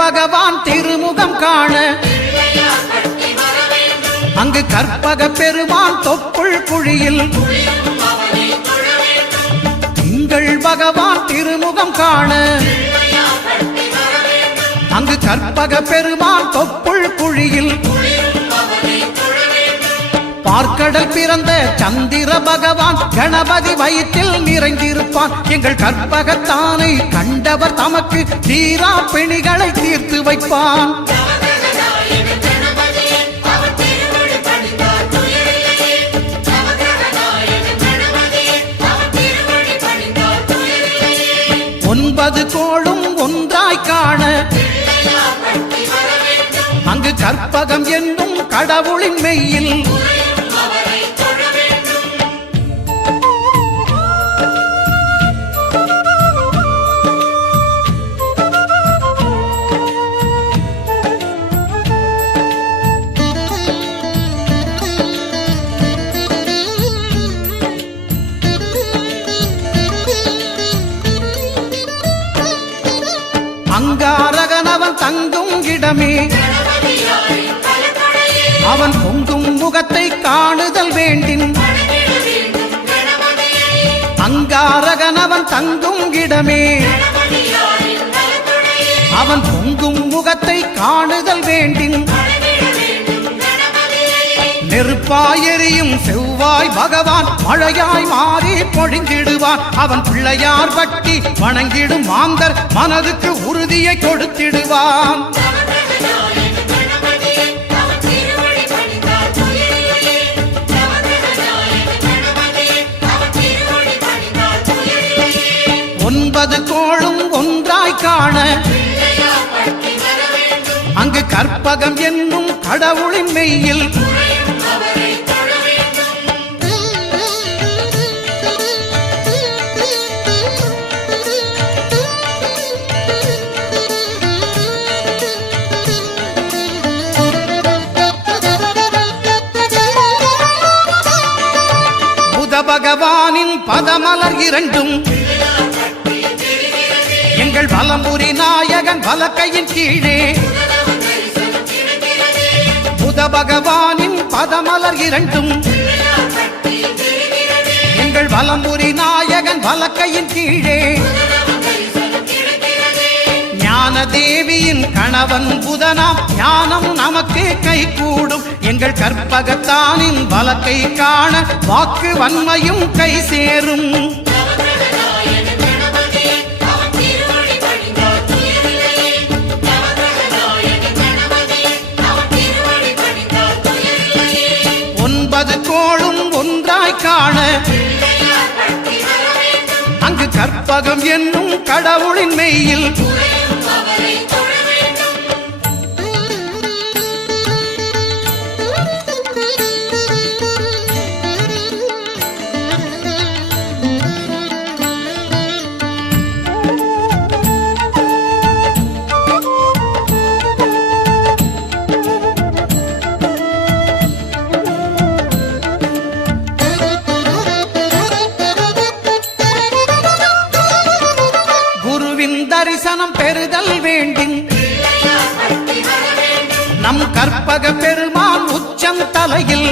பகவான் திருமுகம் காண அங்கு கற்பக பெருமான் தொப்புள் குழியில் திங்கள் பகவான் திருமுகம் காண அங்கு கற்பக பெருமான் தொப்புள் குழியில் பார்க்கடல் பிறந்த சந்திர பகவான் கணபதி வயிற்றில் நிறைந்திருப்பான். எங்கள் கற்பகத்தானை கண்டவர் தமக்கு தீரா பிணிகளை தீர்த்து வைப்பான். ஒன்பது கோளும் ஒன்றாய் காண அங்கு கற்பகம் என்னும் கடவுளின் மெய்யில் அங்காரகனவன் தங்கும் இடமே அவன் பொங்கும் முகத்தை காணுதல் வேண்டின். அங்காரகனவன் தங்கும் இடமே அவன் பொங்கும் முகத்தை காணுதல் வேண்டின். நெருப்பாய் எரியும் செவ்வாய் பகவான் மழையாய் மாறி பொழிந்திடுவான். அவன் பிள்ளையார் பட்டி வணங்கிடும் மாந்தர் மனதுக்கு உறுதியை கொடுத்திடுவான். ஒன்பது கோளும் ஒன்றாய் காண அங்கு கற்பகம் என்னும் கடவுளின் மெய்யில் பகவானின் பதமலர் இரண்டும் எங்கள் வலம்புரி நாயகன் வலக்கையின் கீழே. புத பகவானின் பதமலர் இரண்டும் எங்கள் வலம்புரி நாயகன் வலக்கையின் கீழே. ஞான தேவியின் கணவன் புதனாம் ஞானம் நமக்கு கை கூடும். எங்கள் கற்பகத்தானின் வலக்கை காண வாக்கு வன்மையும் கை சேரும். ஒன்பது கோளும் ஒன்றாய் காண அங்கு கற்பகம் என்னும் கடவுளின் மெய்யில் தரிசனம் பெறுதல் வேண்டின். நம் கற்பக பெருமான் உச்சம் தலையில்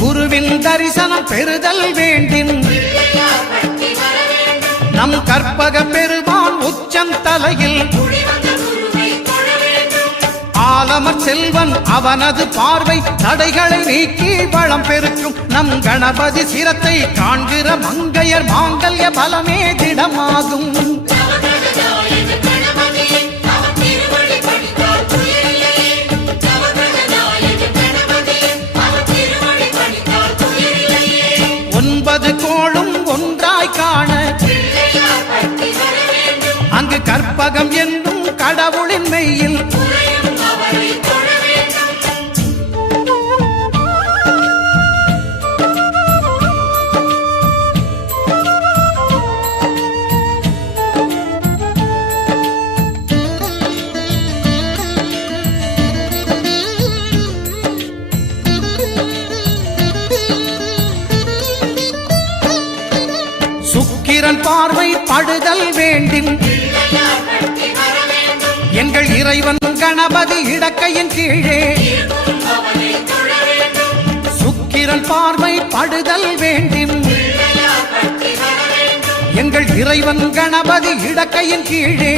குருவின் தரிசனம் பெறுதல் வேண்டின். நம் கற்பக பெருமான் உச்சம் தலையில் ஆலமர் செல்வன் அவனது பார்வை தடைகளை நீக்கி வளம் பெருக்கும். நம் கணபதி சிரத்தை காண்கிற மங்கையர் மாங்கல்ய பலமே திடமாகும். ஒன்பது கோளும் ஒன்றாய் காண அங்கு கற்பகம் என்னும் கடவுளின் மெய்யில் சுக்கிரன் பார்வை படுதல் வேண்டும். எங்கள் இறைவன் கணபதி இடக்கையின் கீழே சுக்கிரன் பார்வை படுதல் வேண்டும். எங்கள் இறைவன் கணபதி இடக்கையின் கீழே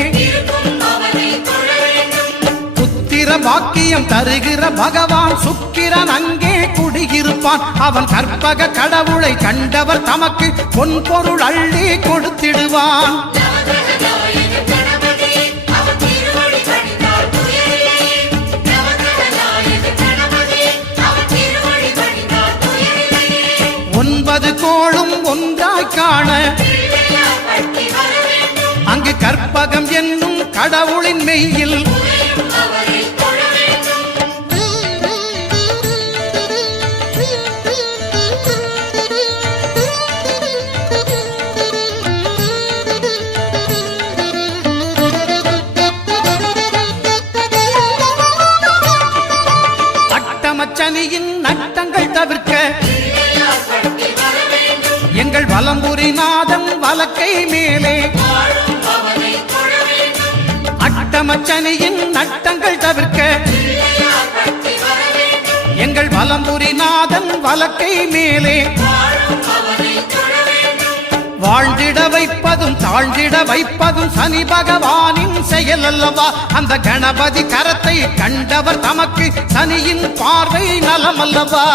புத்திர பாக்கியம் தருகிற பகவான் சுக்கிரன் அங்கே குடியிருப்பான். அவன் கற்பக கடவுளை கண்டவர் தமக்கு பொன் பொருள் அள்ளி கொடுத்திடுவான். ஒன்பது கோளும் ஒன்றாய் காண அங்கு கற்பகம் என்னும் கடவுளின் மெய்யில் அட்டமச்சனியின் நட்டங்கள் தவிர்க்க எங்கள் வலம்புரிநாதன் வலக்கை மேலே அட்டமச்சனியின் நட்டங்கள் தவிர்க்க எங்கள் வலம்புரிநாதன் வலக்கை மேலே வாழ்ந்திட வைப்பதும் தாழ்ந்திட வைப்பதும் சனி பகவானின் செயல் அல்லவா. அந்த கணபதி கரத்தை கண்டவர் தமக்கு சனியின் பார்வை நலம் அல்லவா.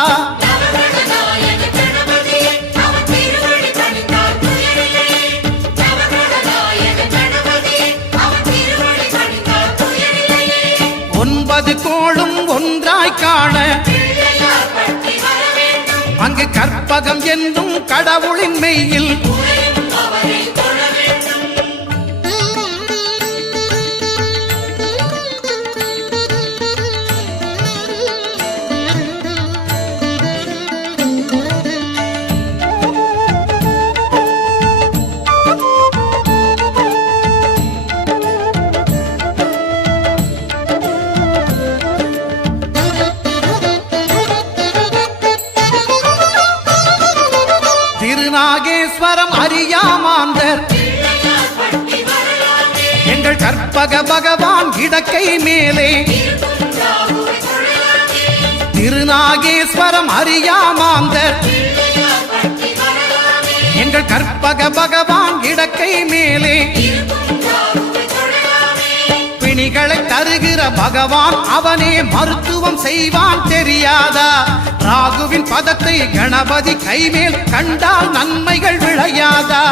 ஒன்பது கோளும் ஒன்றாய் காண அங்கு கற்பகம் என்னும் கடவுளின் மெய்யில் திருநாகேஸ்வரம் அறியாமாந்தர் எங்கள் கற்பக பகவான் இடக்கை மேலே திருநாகேஸ்வரம் அறியாமாந்தர் எங்கள் கற்பக பகவான் இடக்கை மேலே பிணிகளை தருகிற பகவான் அவனே மருத்துவம் செய்வான் தெரியாதா. ராகுவின் பதத்தை கணபதி கைமேல் கண்டால் நன்மைகள் விளையாதா.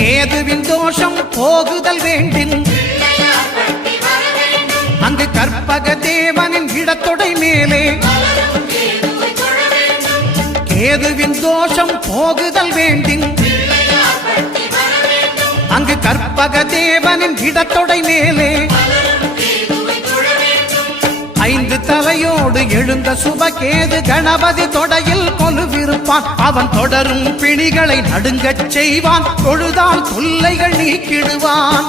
கேதுவின் தோஷம் போகுதல் வேண்டும். அங்கு கற்பக தேவனின் இடத்தொடை மேலே கேதுவின் தோஷம் போகுதல் வேண்டும். அங்கு கற்பக தேவனின் இடத்தொடை மேலே ஐந்து தலையோடு எழுந்த சுபகேது கணபதி தொடையில் கொலுவிருப்பான். அவன் தொடரும் பிணிகளை நடுங்கச் செய்வான். தொழுதால் தொல்லைகள் நீக்கிடுவான்.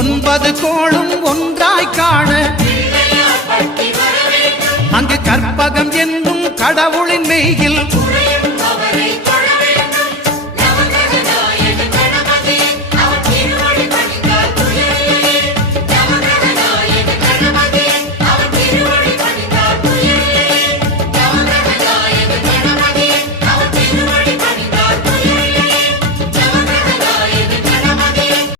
ஒன்பது கோளும் ஒன்றாய் காண அங்கு கற்பகம் என்னும் கடவுள்